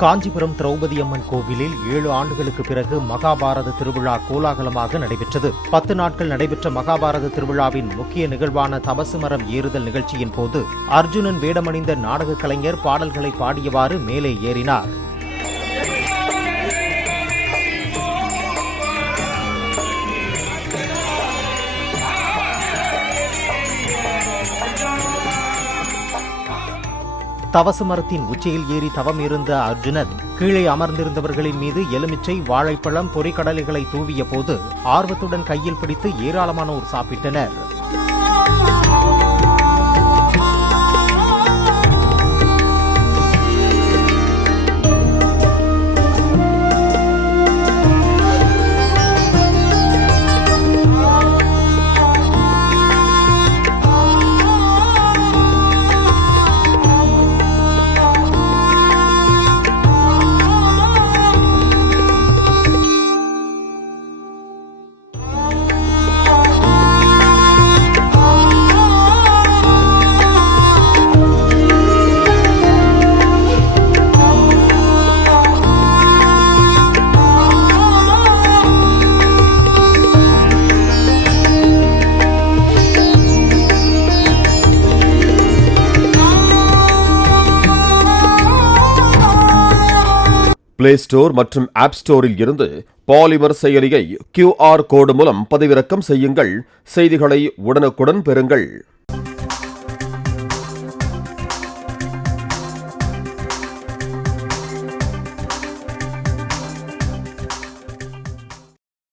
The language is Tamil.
காஞ்சிபுரம் திரௌபதி அம்மன் கோவிலில் 7 ஆண்டுகளுக்கு பிறகு மகாபாரத திருவிழா கோலாகலமாக நடைபெற்றது. 10 நாட்கள் நடைபெற்ற மகாபாரத திருவிழாவின் முக்கிய நிகழ்வான தபசு மரம் ஏறுதல் நிகழ்ச்சியின் போது அர்ஜுனன் வேடமணிந்த நாடக கலைஞர் பாடல்களை பாடியவாறு மேலே ஏறினார். தவசு மரத்தின் உச்சியில் ஏறி தவம் இருந்த அர்ஜுனன் கீழே அமர்ந்திருந்தவர்களின் மீது எலுமிச்சை, வாழைப்பழம், பொறிக்கடலைகளை தூவிய போது ஆர்வத்துடன் கையில் பிடித்து ஏராளமானோர் சாப்பிட்டனர். பிளே ஸ்டோர் மற்றும் ஆப் ஸ்டோரில் இருந்து பாலிமர் செயலியை QR கோடு மூலம் பதிவிறக்கம் செய்யுங்கள். செய்திகளை உடனுக்குடன் பெறுங்கள்.